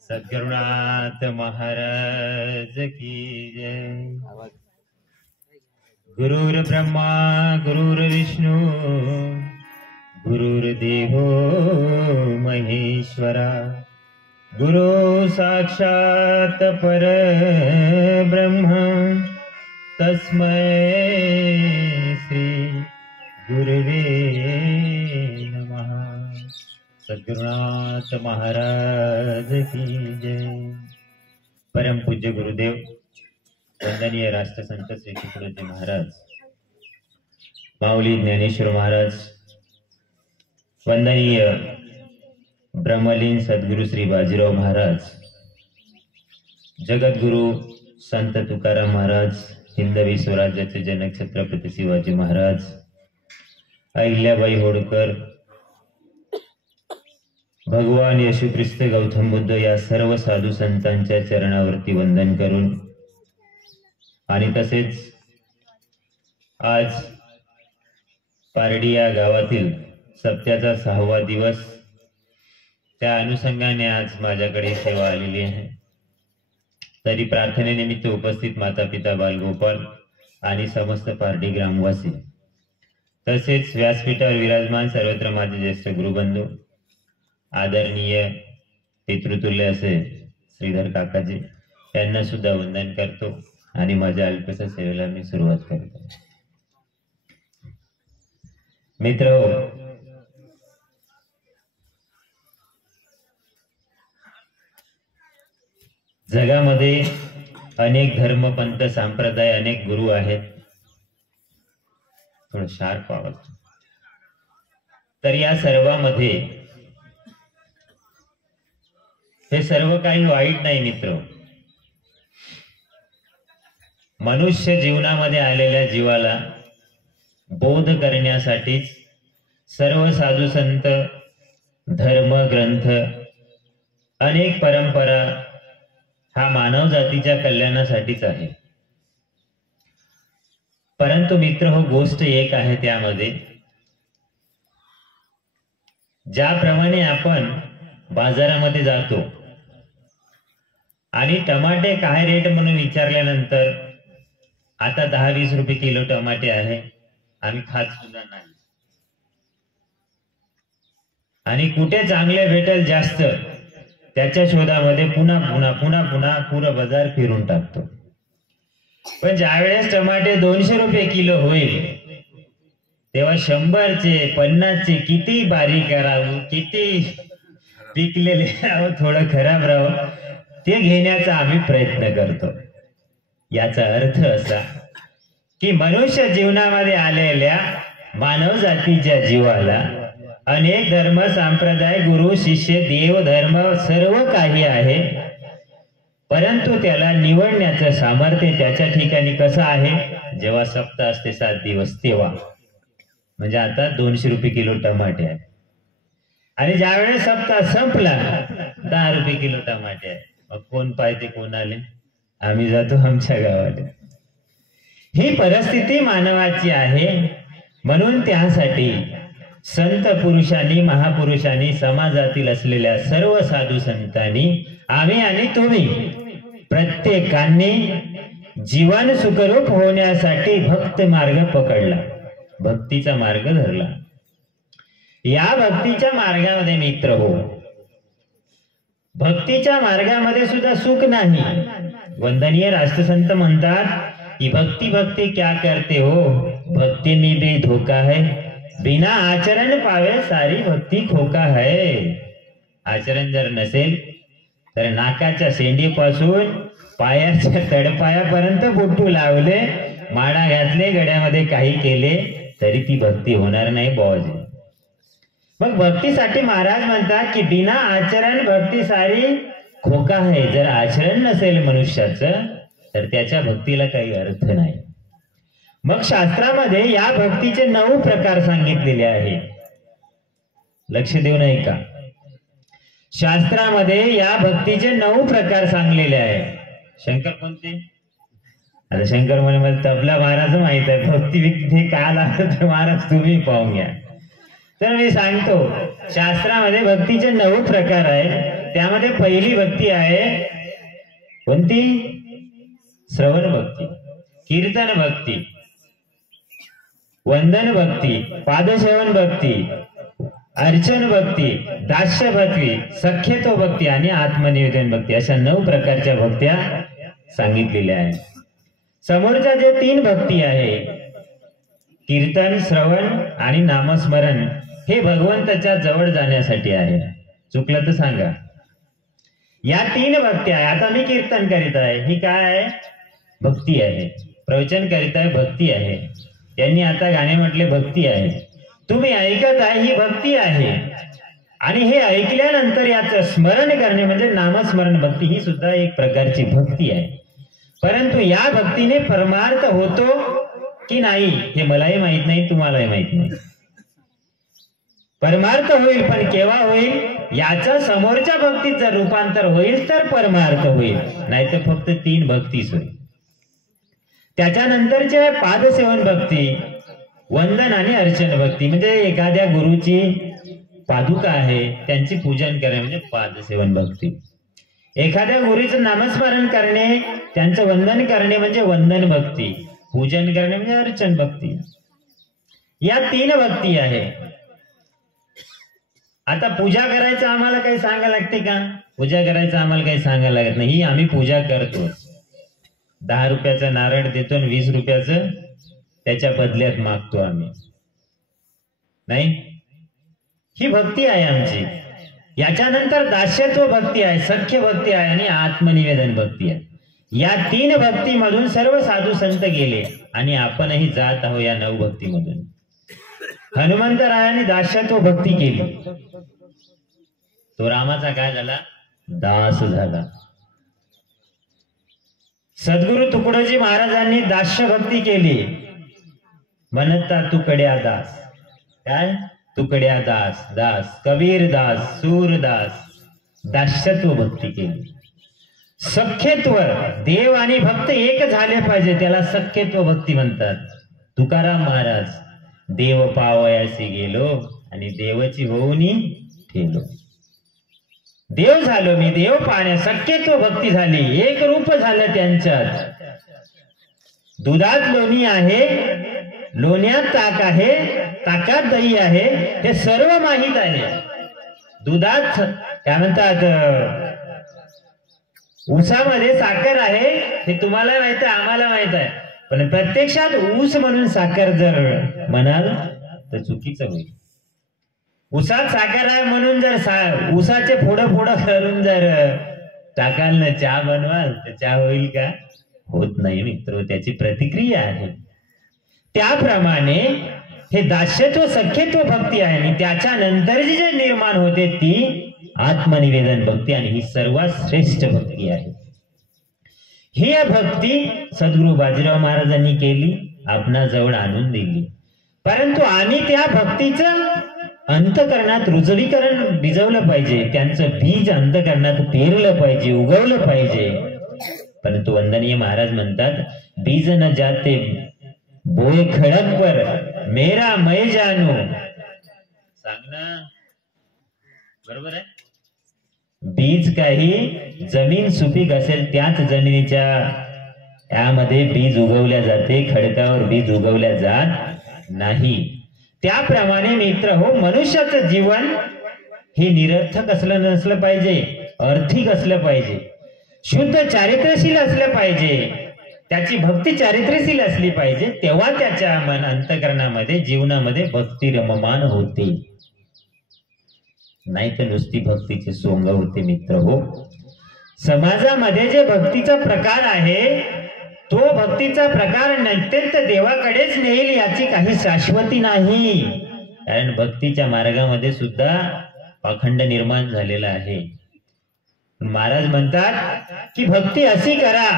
सद्गुरुनाथ महाराज की जय। गुरुर् ब्रह्मा गुरुर्विष्णु गुरुर्देवो महेश्वरा गुरु साक्षात् परब्रह्म तस्मै श्री गुरुवे नमः। सद्गुरुनाथ महाराज की जय। परम पूज्य गुरुदेव वंदनीय राष्ट्रसंत श्री तुकडोजी महाराज, माऊली ज्ञानेश्वर महाराज, वंदनीय ब्रह्मलीन सद्गुरु श्री बाजीराव महाराज, जगद्गुरु संत तुकाराम महाराज, हिंदवी स्वराज्याचे जनक छत्रपती शिवाजी महाराज, अहिल्याबाई होळकर, भगवान येशू ख्रिस्त, गौतम बुद्ध या सर्व साधू संतांच्या चरणावरती वंदन करून आणि तसेच आज पारडी या गावातील सप्त्याचा 6वा दिवस, त्या अनुषंगाने आज माझ्याकडे सेवा आलेली आहे। तरी प्रार्थनेनिमित्त उपस्थित माता पिता बालगोपाल आणि समस्त पारडी ग्रामवासी, तसेच व्यासपीठावर विराजमान सर्वत्र माझे ज्येष्ठ गुरुबंधू, आदरणीय पितृतुल्य असे श्रीधर काकाजी, यांना सुद्धा वंदन करतो आणि माझ्या अल्पशा सेवेला मी सुरुवात करतो। मित्र, जगामध्ये अनेक धर्म, पंथ, संप्रदाय, अनेक गुरु आहेत। थोडं शार्प आवाज। तर या सर्वांमध्ये हे सर्व काही वाईट नाही मित्र। मनुष्य जीवनामध्ये आलेल्या जीवाला बोध करण्यासाठीच सर्व साधू संत, धर्म ग्रंथ, अनेक परंपरा हा मानव जातीच्या कल्याणासाठीच आहे। परंतु मित्र हो, गोष्ट एक आहे त्यामध्ये, ज्याप्रमाणे आपण बाजारामध्ये जातो आणि टमाटे काय रेट म्हणून विचारल्यानंतर आता 10-20 रुपये किलो टमाटे आहे, आम्ही खात सुद्धा नाही। आणि कुठे चांगले भेटेल जास्त त्याच्या शोधामध्ये पुन्हा पुन्हा पुन्हा पुन्हा पुरं बाजार फिरून टाकतो। पण ज्यावेळेस टमाटे 200 रुपये किलो होईल तेव्हा 100चे 50चे किती बारीक करावं, किती पिकलेले राहावं, थोडं खराब राहावं, ते घेण्याचा आम्ही प्रयत्न करतो। याचा अर्थ असा की मनुष्य जीवनामध्ये आलेल्या मानव जातीच्या जीवाला अनेक धर्म, संप्रदाय, गुरु, शिष्य, देव, धर्म सर्व काही आहे, परंतु त्याला निवडण्याचं सामर्थ्य त्याच्या ठिकाणी कसं आहे, जेव्हा सप्ताह असते 7 दिवस तेव्हा। म्हणजे आता 200 रुपये किलो टमाटे आहे आणि ज्यावेळेस सप्ताह संपला 10 रुपये किलो टमाटे आहे, मग कोण पाहिजे, कोण आले, आम्ही जातो आमच्या गावाला। ही परिस्थिती मानवाची आहे। म्हणून त्यासाठी संत पुरुषांनी, महापुरुषांनी, समाजातील असलेल्या सर्व साधू संतांनी, आम्ही आणि तुम्ही प्रत्येकाने जीवन सुखरूप होण्यासाठी भक्त मार्ग पकडला, भक्तीचा मार्ग धरला। या भक्तीच्या मार्गामध्ये मित्र हो, भक्तीच्या मार्गामध्ये सुद्धा सुख नाही। वंदनीय राष्ट्रसंत म्हणतात कि भक्ति भक्ति क्या करते हो, भक्ति में भी धोखा है, बिना आचरण पावे सारी भक्ति खोका है। आचरण जर नसेल तर नाकाच्या शेंडीपासून पायाच्या तळपायापर्यंत बोटू लावले, माळा घातले, गड्यामध्ये काही केले तरी ती भक्ती होणार नाही बाबाजी। मग भक्तीसाठी महाराज म्हणतात की बिना आचरण भक्ती सारी खोका है। जर आचरण नसेल मनुष्याचं तर त्याच्या भक्तीला काही अर्थ नाही। मग शास्त्रामध्ये या भक्तीचे 9 प्रकार सांगितलेले आहे। लक्ष देऊ नाही का? शास्त्रामध्ये या भक्तीचे 9 प्रकार सांगलेले आहे। शंकर कोणते? आता शंकर म्हणे मला तबला महाराज माहित आहे, भक्ती विक्ती काल आलं तर महाराज तुम्ही पाहून घ्या। तर मी सांगतो, शास्त्रामध्ये भक्तीचे 9 प्रकार आहेत. त्यामध्ये पहिली भक्ती आहे कोणती? श्रवण भक्ती, कीर्तन भक्ती, वंदन भक्ती, पादसेवन भक्ती, अर्चन भक्ती, दास्य भक्ती, सख्यत्व भक्ती आणि आत्मनिवेदन भक्ती, अशा 9 प्रकारच्या भक्त्या सांगितलेल्या आहेत. समोरच्या जे 3 भक्ती आहे, कीर्तन, श्रवण आणि नामस्मरण, हे भगवंताच्या जवळ जाण्यासाठी आहे. चुकलं तर सांगा. या 3 भक्ती आहे. आता मी कीर्तन करीत आहे, ही काय आहे? भक्ती आहे. प्रवचन करीत आहे, भक्ती आहे. यांनी आता गाणे म्हटले, भक्ती आहे. तुम्ही ऐकत आहे, ही भक्ती आहे. आणि हे ऐकल्यानंतर याचं स्मरण करणे म्हणजे नामस्मरण भक्ती, ही सुद्धा एक प्रकारची भक्ती आहे. परंतु या भक्तीने परमार्थ होतो की नाही हे मलाही माहित नाही, तुम्हालाही माहित नाही. परमार्थ होईल, पण केव्हा होईल? याचा समोरच्या भक्तीत जर रूपांतर होईल तर परमार्थ होईल, नाहीतर फक्त 3 भक्तीच होईल. त्याच्यानंतरचे पादसेवन भक्ती, वंदन आणि अर्चन भक्ती, म्हणजे एखाद्या गुरुची पादुका आहे त्यांची पूजन करणे म्हणजे पादसेवन भक्ती. एखाद्या गुरुचं नामस्मरण करणे, त्यांचं वंदन करणे म्हणजे वंदन भक्ती. पूजन करणे म्हणजे अर्चन भक्ती. या 3 भक्ती आहे. आता पूजा करायचं आम्हाला काही सांगायला लागते का? पूजा करायचं आम्हाला काही सांगायला लागत नाही. ही आम्ही पूजा करतो. 10 रुपयाचा नारळ देतो आणि 20 रुपयाचं त्याच्या बदल्यात मागतो आम्ही, नाही? ही भक्ती आहे आमची. याच्यानंतर दास्यत्व भक्ती आहे, सख्य भक्ती आहे आणि आत्मनिवेदन भक्ती आहे. या 3 भक्तीमधून सर्व साधू संत गेले आणि आपणही जात आहोत या 9 भक्तीमधून. हनुमंतरायाने दास्यत्व भक्ती केली, तो रामाचा काय झाला? दास झाला. सद्गुरु तुकडोजी महाराजांनी दास्य भक्ती केली, म्हणता तुकड्या दास. काय? तुकड्या दास, दास कबीर दास, सूरदास. दास्यत्व भक्ती केली. सख्यत्व, देव आणि भक्त एक झाले पाहिजे, त्याला सख्यत्व भक्ती म्हणतात. तुकाराम महाराज, देव पावयासी गेलो आणि देवची होऊनी ठेलो. देव झालो मी, देव पाहण्या, सख्यत्व भक्ती झाली, एक रूप झालं त्यांच्यात. दुधात लोणी आहे, लोण्यात ताक आहे, ताकात दही आहे, हे सर्व माहीत आहे. दुधात काय म्हणतात, ऊसामध्ये साखर आहे, हे तुम्हाला माहित आहे, आम्हाला माहित आहे. पण प्रत्यक्षात ऊस म्हणून साखर जर म्हणाल तर चुकीचं होईल. ऊसात साखर आहे म्हणून जर ऊसाचे फोडं फोडं करून जर टाकाल ना, चहा बनवाल तर चहा होईल का? होत नाही मित्र, त्याची प्रतिक्रिया आहे. त्याप्रमाणे हे दास्यत्व सख्यत्व भक्ती आहे आणि त्याच्यानंतर जे निर्माण होते ती आत्मनिवेदन भक्ती, आणि ही सर्वात श्रेष्ठ भक्ती आहे. ही भक्ती सद्गुरु बाजीराव महाराजांनी केली, आपणा जवळ आणून दिली. परंतु आम्ही त्या भक्तीचं अंतकरणात रुजवीकरण भिजवलं पाहिजे, त्यांचं बीज अंतकरणात पेरलं पाहिजे, उगवलं पाहिजे. परंतु वंदनीय महाराज म्हणतात, बीज न जाते बोय खडक पर, मेरा मै जानू. सांग ना, बरोबर आहे? बीज काही जमीन सुपीक असेल त्याच जमिनीच्या यामध्ये बीज उगवल्या जाते, खडकावर बीज उगवल्या जात नाही. त्याप्रमाणे मित्र हो, मनुष्याचं जीवन हे निरर्थक असलं नसलं पाहिजे, आर्थिक असलं पाहिजे, शुद्ध चारित्र्यशील असलं पाहिजे, त्याची भक्ती चारित्र्यशील असली पाहिजे. तेव्हा त्याच्या मन अंतकरणामध्ये जीवनामध्ये भक्ती रममान होते, नाही तर नुसती भक्तीचे सोंग होते मित्र हो. समाजामध्ये जे भक्तीचा प्रकार आहे तो भक्तीचा प्रकार अत्यंत देवाकडेच नेईल याची काही शाश्वती नाही. कारण भक्तीच्या मार्गामध्ये सुद्धा पाखंड निर्माण झालेला आहे. महाराज म्हणतात की भक्ती अशी करा,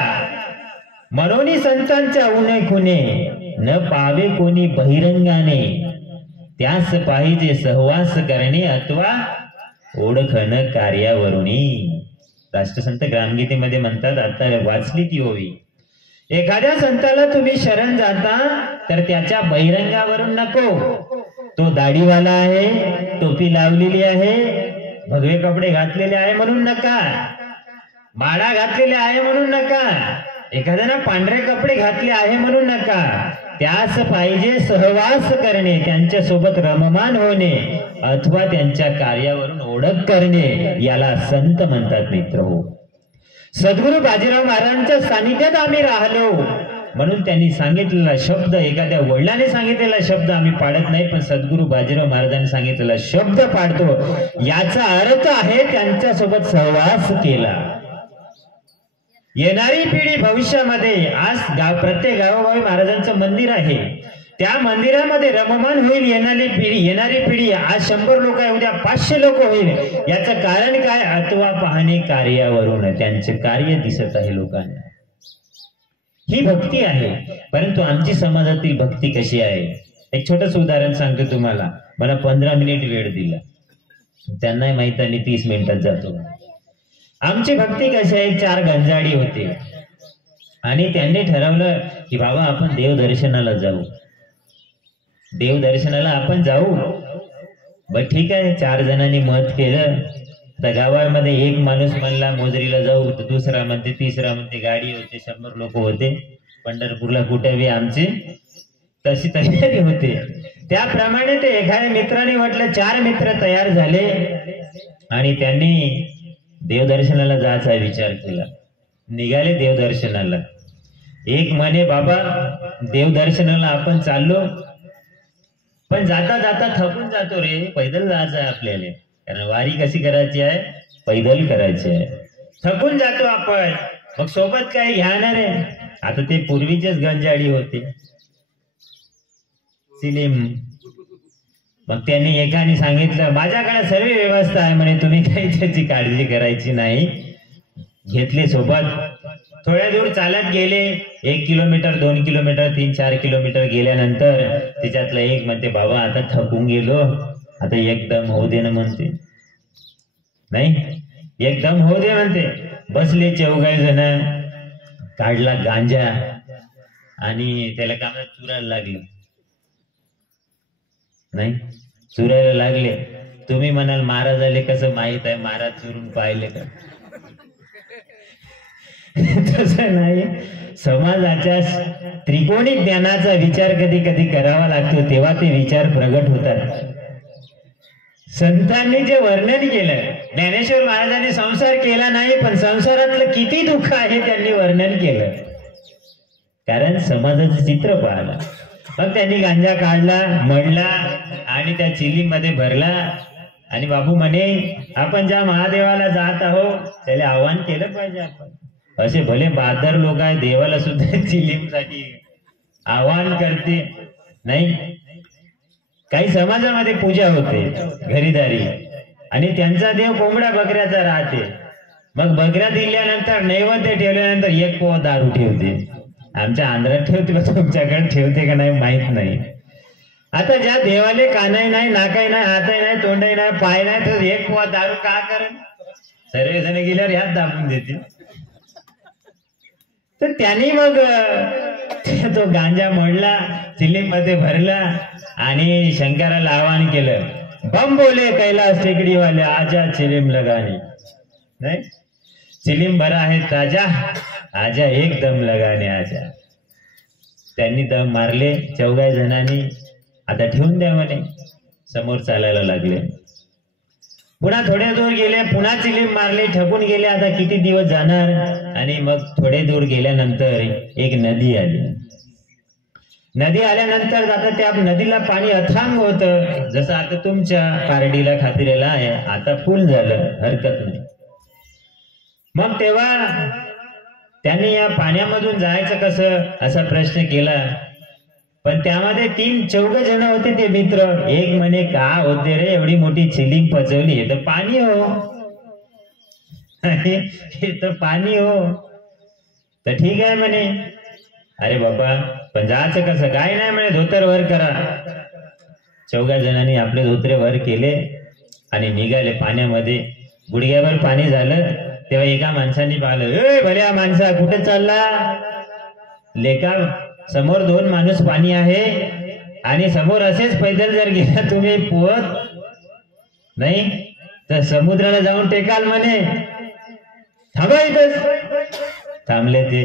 मनोनी संतांच्या उणे खुने, न पावे कोणी बहिरंगाने, त्यास पाहिजे सहवास करणे अथवा ओळखण कार्यावरुणी. राष्ट्रसंत ग्रामगीतेमध्ये म्हणतात, आता वाचली ती ओवी, एखाद्या संताला तुम्ही शरण जाता तर त्याच्या बहिरंगावरून नको, तो दाढीवाला आहे, टोपी लावलेली आहे, भगवे कपडे घातलेले आहे म्हणून नका, माळा घातलेले आहे म्हणून नका, एखाद्यानं पांढरे कपडे घातले आहे म्हणून नका, त्यास पाहिजे सहवास करणे, त्यांच्या सोबत रममान होणे अथवा त्यांच्या कार्यावरून ओळख करणे, याला संत म्हणतात मित्र हो. सद्गुरु बाजीराव महाराजांच्या सानिध्यात आम्ही राहिलो म्हणून त्यांनी सांगितलेला शब्द, एखाद्या वडिलांनी सांगितलेला शब्द आम्ही पाडत नाही, पण सद्गुरु बाजीराव महाराजांनी सांगितलेला शब्द पाडतो. याचा अर्थ आहे त्यांच्या सोबत सहवास केला. येणारी पिढी भविष्यामध्ये आज प्रत्येक गावोगावी महाराजांचं मंदिर आहे, त्या मंदिरामध्ये रममान होईल येणारी पिढी. आज 100 लोक आहे, उद्या 500 लोक होईल. याचं कारण काय? अथवा पाहणे कार्यावरून त्यांचे कार्य दिसत आहे लोकांना. ही भक्ती आहे. परंतु आमची समाजातील भक्ती कशी आहे? एक छोटस उदाहरण सांगतो तुम्हाला. मला 15 मिनिट वेळ दिला, त्यांनाही माहित आहे 30 मिनिटात जातो. आमची भक्ती कशी आहे? 4 गंजाडी होते आणि त्यांनी ठरवलं की बाबा आपण देवदर्शनाला जाऊ, देवदर्शनाला आपण जाऊ. बर ठीक आहे, 4 जणांनी मत केलं. आता गावामध्ये एक माणूस म्हणला मोजरीला जाऊ, तर दुसरा म्हणते, तिसरा म्हणते. गाडी होते, 100 लोक होते. पंढरपूरला कुठे आमची तशी तयारी होते. त्याप्रमाणे ते एखाद्या मित्राने म्हटलं, 4 मित्र तयार झाले आणि त्यांनी देवदर्शनाला जायचा विचार केला. निघाले देवदर्शनाला. एक म्हणे बाबा देवदर्शनाला आपण चाललो, पण जाता जाता थकून जातो रे, पैदल जायचं आहे आपल्याला, कारण वारी कशी करायची आहे? पैदल करायची आहे. थकून जातो आपण, मग सोबत काही घ्याणार आहे? आता ते पूर्वीचेच गंजाडी होते, सिलीम. मग त्यांनी एकाने सांगितलं, माझ्याकडे सर्व व्यवस्था आहे म्हणे, तुम्ही काही त्याची काळजी करायची नाही. घेतले सोबत. थोड्या दूर चालत गेले, 1 किलोमीटर 2 किलोमीटर 3-4 किलोमीटर गेल्यानंतर त्याच्यातलं एक म्हणते, बाबा आता थकून गेलो, आता एकदम होऊ दे ना म्हणते. नाही, एकदम होऊ दे म्हणते. बसले 4 जण, काढला गांजा आणि त्याला कामात चुरायला लागले. नाही, चुरायला लागले. तुम्ही म्हणाल महाराजाले कसं माहित आहे, महाराज चुरून पाहिले का? तसं नाही. समाजाच्या त्रिकोणी ज्ञानाचा विचार कधी कधी करावा लागतो, तेव्हा ते विचार प्रगट होतात. संतांनी जे वर्णन केलं, ज्ञानेश्वर महाराजांनी संसार केला नाही, पण संसारातलं किती दुःख आहे त्यांनी वर्णन केलं, कारण समाजाचं चित्र पाहिलं. मग त्यांनी गांजा काढला, मळला आणि त्या चिलीमध्ये भरला. आणि बाबू म्हणे, आपण ज्या महादेवाला जात आहोत त्याला आव्हान केलं पाहिजे. आपण असे भले बहादर लोक आहे, देवाला सुद्धा चिलीमसाठी आव्हान करते. नाही, काही समाजामध्ये पूजा होते घरीदारी, आणि त्यांचा देव कोंबड्या बकऱ्याचा राहते. मग बकऱ्या दिल्यानंतर नैवेद्य ठेवल्यानंतर 1 पोवा दारू ठेवते. आमच्या आंध्रात ठेवते का तुमच्याकडे ठेवते का नाही माहित नाही. आता ज्या देवाले कानही नाही, नाकाही नाही, हातही नाही, तोंडही नाही, पाय नाही, तर 1 पोवा दारू का करेल? सर्वजण गेल्यावर ह्यात दाबून देते. तर त्यांनी मग तो गांजा मोडला, चिलीम मध्ये भरला आणि शंकराला आवाहन केलं, बम बोले कैलास टेकडीवाले, आजा चिलीम लगाने. नाही, चिलीम भरा आहे ताजा, आजा एक दम लगाने आजा. त्यांनी दम मारले 4 जणांनी. आता ठेवून द्या म्हणे. समोर चालायला लागले. पुन्हा थोडे दूर गेले, पुन्हा चिलीम मारले, ठकून गेले. आता किती दिवस जाणार? आणि मग थोडे दूर गेल्यानंतर एक नदी आली. नदी आल्यानंतर आता त्या नदीला पाणी अथांग होतं, जसं आता तुमच्या पारडीला खातिरेला आहे. आता फुल झालं, हरकत नाही. मग तेव्हा त्यांनी या पाण्यामधून जायचं कसं असा प्रश्न केला. पण त्यामध्ये 3-4 जण होते ते मित्र. एक म्हणे, का होते रे, एवढी मोठी चिलीम पचवली, हे तर पाणी हो, हे तर पाणी हो. तर ठीक आहे म्हणे. अरे बाबा, पण जायचं कसं? काय नाही म्हणे, धोतर वर करा. 4 जणांनी आपले धोत्रे वर केले आणि निघाले पाण्यामध्ये. गुडघ्यावर पाणी झालं तेव्हा एका माणसाने पाहिलं, ए भल्या माणसा, कुठे चालला? लेका, समोर 2 माणूस पाणी आहे, आणि समोर असेच पैदल जर गेला तुम्ही पोहत नाही तर समुद्राला जाऊन टेकाल म्हणे, थांबा इथंच. थांबले ते.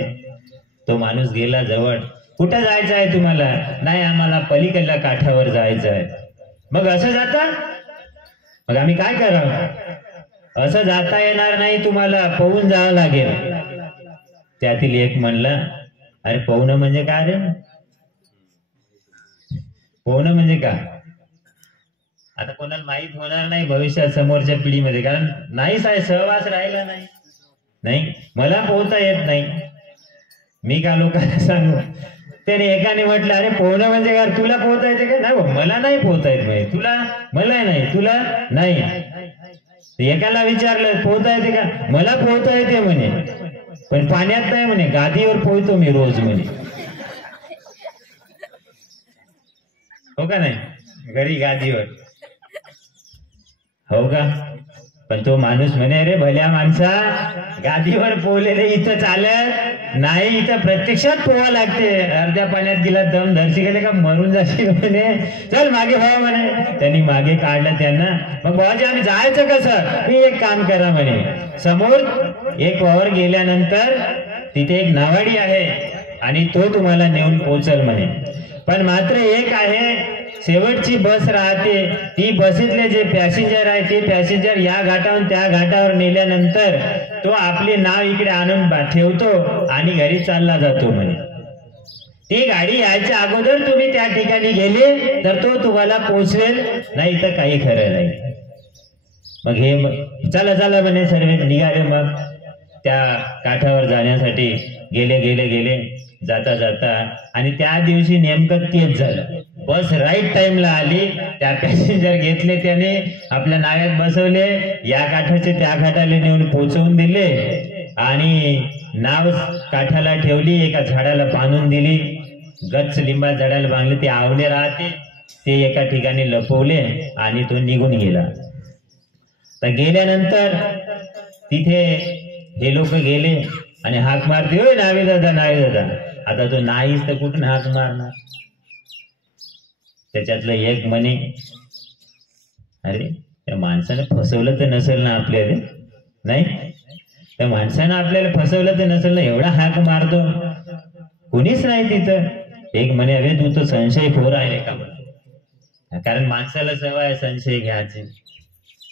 तो माणूस गेला जवळ. कुठं जायचं आहे तुम्हाला? नाही, आम्हाला पलीकडल्या काठावर जायचं आहे. मग असं जाता? मग आम्ही काय करावं? असं जाता येणार नाही तुम्हाला, पोहून जावं लागेल. त्यातील एक म्हणला, अरे पोहणं म्हणजे काय रे? पोहणं म्हणजे काय? आता कोणाला माहित होणार नाही भविष्यात समोरच्या पिढीमध्ये, कारण नाहीच आहे, सहवास राहिला नाही. नाही, मला पोहता येत नाही, मी का लोकांना सांगू? त्याने एकाने म्हटलं, अरे पोहणं म्हणजे काय? तुला पोहता येते का? नाही, मला नाही पोहता येत म्हणे. तुला? मला नाही. तुला? नाही. एकाला विचारलं, पोहता येते का? मला पोहता येते म्हणे, पण पाण्यात नाही म्हणे, गादीवर पोहतो मी रोज म्हणे. हो का नाही? घरी गादीवर. हो का? पण तो माणूस म्हणे, अरे भल्या माणसा, गादीवर पोहलेले इथं चालत नाही, इथं प्रत्यक्षात पोहा लागते. अर्ध्या पाण्यात गेला दम धरशी गेले का मरून जाशील म्हणे, चल मागे व्हा म्हणे. त्यांनी मागे काढलं त्यांना. मग भावाजी आम्ही जायचं कसं? मी एक काम करा म्हणे, समोर एक वावर गेल्यानंतर तिथे एक नावाडी आहे आणि तो तुम्हाला नेऊन पोहोचल म्हणे. पण मात्र एक आहे, शेवटची बस राहते, ती बसीतले जे पॅसेंजर आहे ते पॅसेंजर या घाटावरून त्या घाटावर नेल्यानंतर तो आपले नाव इकडे आणून ठेवतो आणि घरी चालला जातो म्हणे. ती गाडी यायच्या अगोदर तुम्ही त्या ठिकाणी गेले तर तो तुम्हाला पोहोचवेल, नाही तर काही खरं नाही. मग हे चला चला म्हणे, सर्व निघाले. मग त्या काठावर जाण्यासाठी गेले गेले गेले जाता जाता, आणि त्या दिवशी नेमकं तेच झालं. बस राईट टाइमला आली. त्या पॅसेंजर घेतले, त्याने आपल्या नाव्यात बसवले, या काठाचे त्या काठाला नेऊन पोहोचवून दिले आणि नाव काठाला ठेवली, एका झाडाला बांधून दिली, गच्च लिंबा झाडाला बांधले, ते आवले राहते ते एका ठिकाणी लपवले आणि तो निघून गेला. तर गेल्यानंतर तिथे हे लोक गेले आणि हाक मारते, होय नावे दादा, नावे दादा. आता तो नाहीच तर कुठून हाक मारणार? त्याच्यातलं एक म्हणे, अरे त्या माणसाने फसवलं तर नसेल ना आपल्याला? नाही, त्या माणसानं आपल्याला फसवलं तर नसेल ना, एवढा हाक मारतो, कोणीच नाही तिथं. एक म्हणे, अरे तू तर संशय खोर आहे का? कारण माणसाला सवय आहे संशय घ्यायची.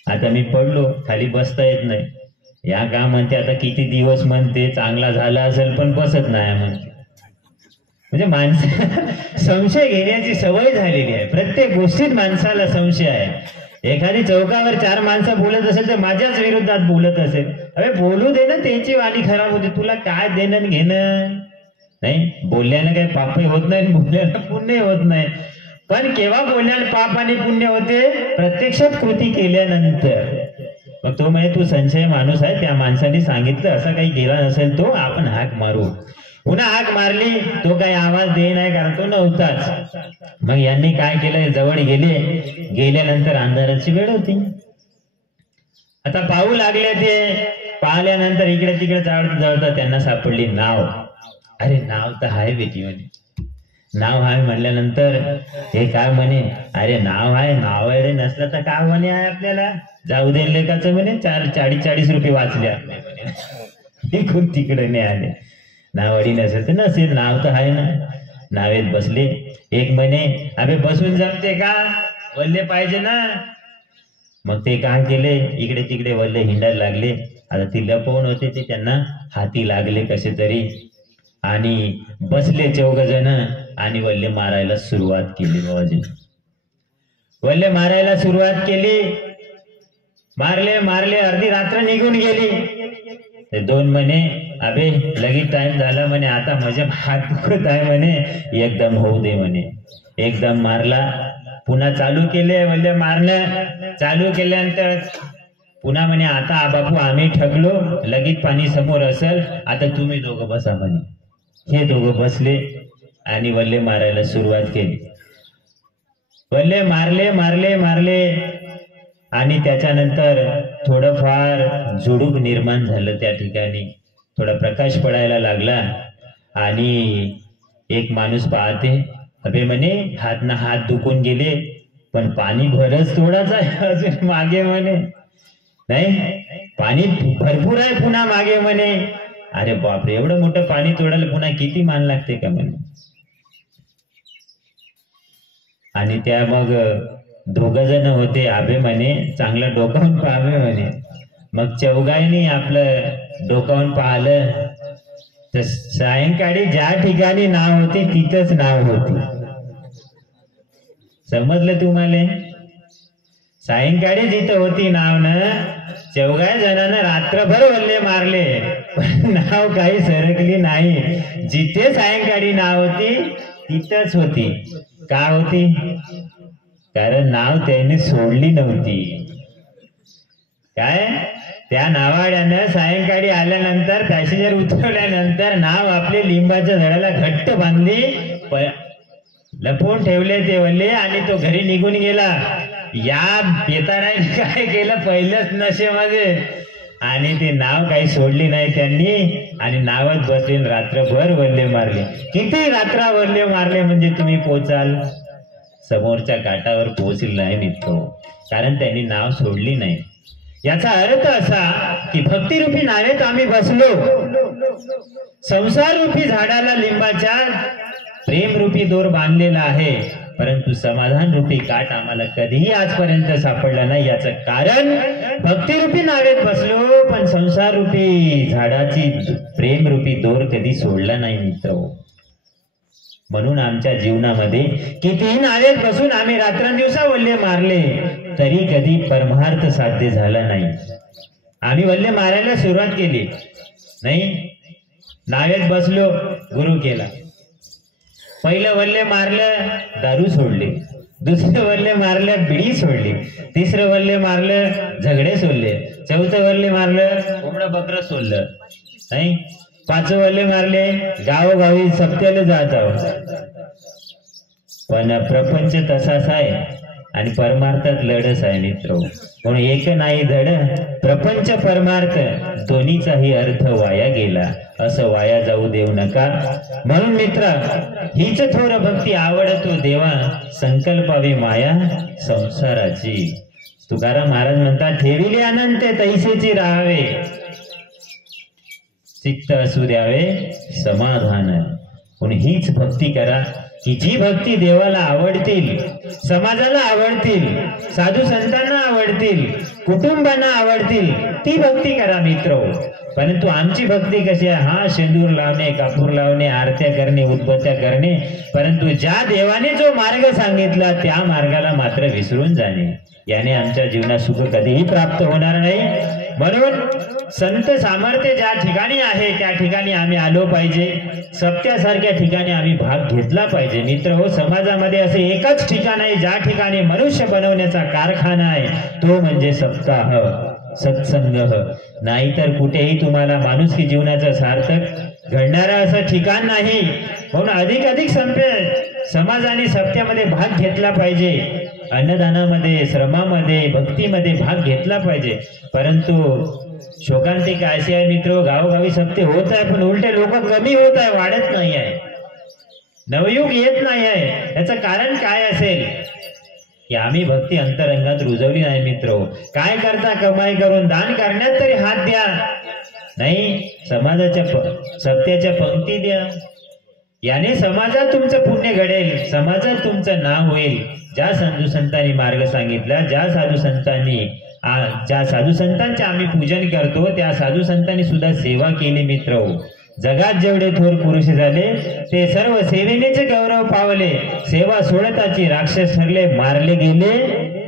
आता मी पडलो, खाली बसता येत नाही, या का म्हणते, आता किती दिवस म्हणते चांगला झाला असेल पण बसत नाही म्हणते. म्हणजे माणसा संशय घेण्याची सवय झालेली आहे. प्रत्येक गोष्टीत माणसाला संशय आहे. एखादी चौकावर 4 माणसं बोलत असेल तर माझ्याच विरोधात बोलत असेल, अरे बोलू दे ना, त्यांची वाणी खराब होते, तुला काय देणं घेणं? नाही, बोलल्यानं काही पापही होत नाही, बोलल्यानं पुण्य होत नाही. पण केव्हा बोलल्यानं पाप आणि पुण्य होते? प्रत्यक्षात कृती केल्यानंतर. मग तो म्हणजे तू संशय माणूस आहे, त्या माणसाने सांगितलं असं काही केला नसेल तो, आपण हाक मारू. पुन्हा हाक मारली, तो काही आवाज दे नाही, कारण तो नव्हताच. मग यांनी काय केलं, जवळ गेले. गेल्यानंतर अंधाराची वेळ होती. आता पाहू लागले ते. पाहिल्यानंतर इकडे तिकडे जळता त्यांना सापडली नाव. अरे नाव तर आहे बेटी म्हणे. नाव आहे म्हणल्यानंतर हे काय म्हणे, अरे नाव आहे, नाव आहे रे, नसलं तर काय म्हणे आहे आपल्याला, जाऊ दे लेखाचं म्हणे, 40 रुपये वाचले आपले म्हणे. तिकडे नाही आले. नावाडी नसेल तर नसेल, नाव तर आहे ना. नावेत बसले. एक म्हणे, अबे बसून जमते का, वल्ले पाहिजे ना. मग ते काय केले, इकडे तिकडे वल्ले हिंडायला लागले. आता ती लपवून होते ते त्यांना हाती लागले कसे तरी, आणि बसले 4 जण आणि वल्ले मारायला सुरुवात केली. बाबाजी वल्ले मारायला सुरुवात केली. मारले मारले, अर्धी रात्र निघून गेली. ते 2 म्हणे, अबे लगेच टाइम झाला म्हणे, आता माझ्या हात दुखत आहे म्हणे, एकदम होऊ दे म्हणे. एकदम मारला. पुन्हा चालू केले वल्ले मारणं. चालू केल्यानंतर पुन्हा म्हणे, आता बापू आम्ही ठगलो, लगेच पाणी समोर असेल, आता तुम्ही दोघं बसा म्हणे. हे दोघं बसले आणि वल्ले मारायला सुरुवात केली. वल्ले मारले मारले मारले आणि त्याच्यानंतर थोडंफार झुडूप निर्माण झालं त्या ठिकाणी. थोडा प्रकाश पडायला लागला आणि एक माणूस पाहते, अबे म्हणे हात ना हात दुखून गेले, पण पाणी भरच थोडाच आहे अजून मागे म्हणे. नाही, पाणी भरपूर आहे पुन्हा मागे म्हणे. अरे बापरे, एवढं मोठं पाणी तोडायला पुन्हा किती मान लागते का म्हणे. आणि त्या मग दोघ जण होते. आबे म्हणे चांगलं डोकावून पाहावे म्हणे. मग चौघांनी आपलं डोकावून पाहिलं तर सायंकाळी ज्या ठिकाणी नाव होती तिथंच नाव होती. समजलं तुम्हाला? सायंकाळी जिथं होती नाव न, चौघा जणांना रात्रभर वल्ले मारले, पण नाव काही सरकली नाही. जिथे सायंकाळी नाव होती तिथंच होती. का होती? कारण नाव त्यांनी सोडली नव्हती. काय? त्या नावाड्यानं सायंकाळी आल्यानंतर पॅसेंजर उतरवल्यानंतर नाव आपले लिंबाच्या झाडाला घट्ट बांधली, लपवून ठेवले ते वल्ले, आणि तो घरी निघून गेला. या बेताराने काय केलं, पहिल्याच नशेमध्ये, आणि ते नाव काही सोडली नाही त्यांनी, आणि नावात बसले रात्रभर वल्ले मारले. किती रात्रा वल्ले मारले म्हणजे तुम्ही पोचाल? समोरच्या काठावर पोहोचले नाही मित्र, कारण त्यांनी नाव सोडली नाही. याचा अर्थ असा की भक्तिरूपी नावेत आम्ही बसलो, संसार रूपी झाडाला लिंबाच्या प्रेमरूपी दोर बांधलेला आहे, परंतु समाधान रूपी काठ आम्हाला कधीही आजपर्यंत सापडला नाही. याचं कारण भक्तिरूपी नावेत बसलो, पण संसार रूपी झाडाची प्रेमरूपी दोर कधी सोडला नाही मित्र. म्हणून आमच्या जीवनामध्ये कितीही नावेत बसून आम्ही रात्रंदिवसा वल्ले मारले तरी कधी परमार्थ साध्य झाला नाही. आम्ही वल्ले मारायला सुरुवात केली नाही, नावेत बसलो, गुरु केला. पहिलं वल्ले मारलं, दारू सोडले. दुसरं वल्ले मारलं, बिडी सोडली. तिसरं वल्ले मारलं, झगडे सोडले. चौथं वल्ले मारलं, कोंबडं बकरं सोडलं. नाही, पाचवं वल्ले मारले, गावोगावी सप्त्याला जात आहोत. पण प्रपंच तसाच आहे आणि परमार्थात लढच आहे मित्र. म्हणून एक नाही धड, प्रपंच परमार्थ दोन्हीचाही अर्थ वाया गेला, असं वाया जाऊ देऊ नका. म्हणून मित्र, हीच थोर भक्ती आवडतो देवा, संकल्पावी माया संसाराची. तुकाराम महाराज म्हणतात, ठेविले अनंत तैसेची राहावे, चित्त असू द्यावे समाधान. म्हणून हीच भक्ती करा की जी भक्ती देवाला आवडतील, समाजाला आवडतील, साधू संतांना आवडतील, कुटुंबांना आवडतील, ती भक्ती करा मित्र. परंतु आमची भक्ती कशी आहे? हा, शेंदूर लावणे, कापूर लावणे, आरत्या करणे, उदबत्त्या करणे, परंतु ज्या देवाने जो मार्ग सांगितला त्या मार्गाला मात्र विसरून जाणे. याने आमच्या जीवनात सुख कधीही प्राप्त होणार नाही. म्हणून संत सामर्थ्य ज्या ठिकाणी आहे त्या ठिकाणी आम्ही आलो पाहिजे. सप्त्यासारख्या ठिकाणी आम्ही भाग घेतला पाहिजे मित्र हो. समाजामध्ये असे एकच ठिकाण आहे ज्या ठिकाणी मनुष्य बनवण्याचा कारखाना आहे, तो म्हणजे सप्ताह, सत्संग. नाहीतर कुठेही तुम्हाला माणुसकी जीवनाचं सार्थक घडणारं असं ठिकाण नाही. म्हणून अधिक समाजाने सप्त्यामध्ये भाग घेतला पाहिजे. अन्नदानामध्ये, श्रमामध्ये, भक्तीमध्ये भाग घेतला पाहिजे. परंतु शोकांतिका अशी आहे मित्र, गावोगावी सप्ते होत आहे, पण उलटे लोक कमी होत आहे, वाढत नाही आहे, नवयुग येत नाही आहे. याचं कारण काय असेल की आम्ही भक्ती अंतरंगात रुजवली नाही मित्र. काय करता? कमाई करून दान करण्यात तरी हात द्या, नाही समाजाच्या सत्याच्या पंक्ती द्या. याने समाजात तुमचं पुण्य घडेल, समाजात तुमचं नाव होईल. ज्या साधू संतांनी मार्ग सांगितला, ज्या साधू संतांचे आम्ही पूजन करतो, त्या साधू संतांनी सुद्धा सेवा केली मित्र. जगात जेवढे थोर पुरुष झाले ते सर्व सेवेनेच गौरव पावले. सेवा सोडताची राक्षस ठरले, मारले गेले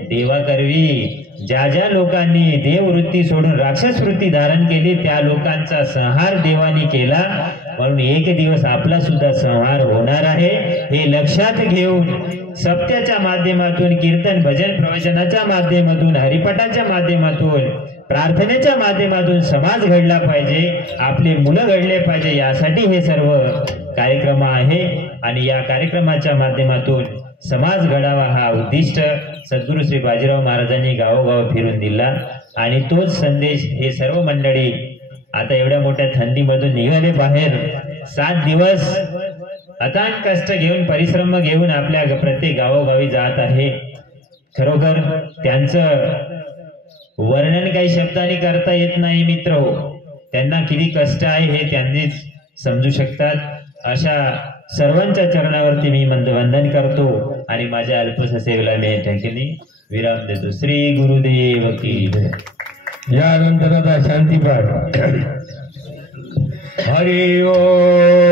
देवा करवी. ज्या ज्या लोकांनी देववृत्ती सोडून राक्षस वृत्ती धारण केली त्या लोकांचा संहार देवानी केला. म्हणून एक दिवस आपला सुद्धा संहार होणार आहे, हे लक्षात घेऊन सप्त्याच्या माध्यमातून, कीर्तन भजन प्रवचनाच्या माध्यमातून, हरिपाठाच्या माध्यमातून, प्रार्थनेच्या माध्यमातून समाज घडला पाहिजे, आपले मुलं घडले पाहिजे. यासाठी हे सर्व कार्यक्रम आहे आणि या कार्यक्रमाच्या माध्यमातून समाज घडावा हा उद्दिष्ट सद्गुरू श्री बाजीराव महाराजांनी गावोगाव फिरून दिला. आणि तोच संदेश हे सर्व मंडळी आता एवढ्या मोठ्या थंडीमधून निघाले बाहेर. 7 दिवस अथान कष्ट घेऊन परिश्रम घेऊन आपल्या प्रत्येक गावोगावी जात आहे. खरोखर त्यांचं वर्णन काही शब्दांनी करता येत नाही मित्र हो. त्यांना किती कष्ट आहे हे त्यांनीच समजू शकतात. अशा सर्वांच्या चरणावरती मी वंदन करतो आणि माझ्या अल्पशा सेवेला मी या ठिकाणी विराम देतो. श्री गुरुदेव की जय. यानंतर आता शांतीपाठ. हरि ओम.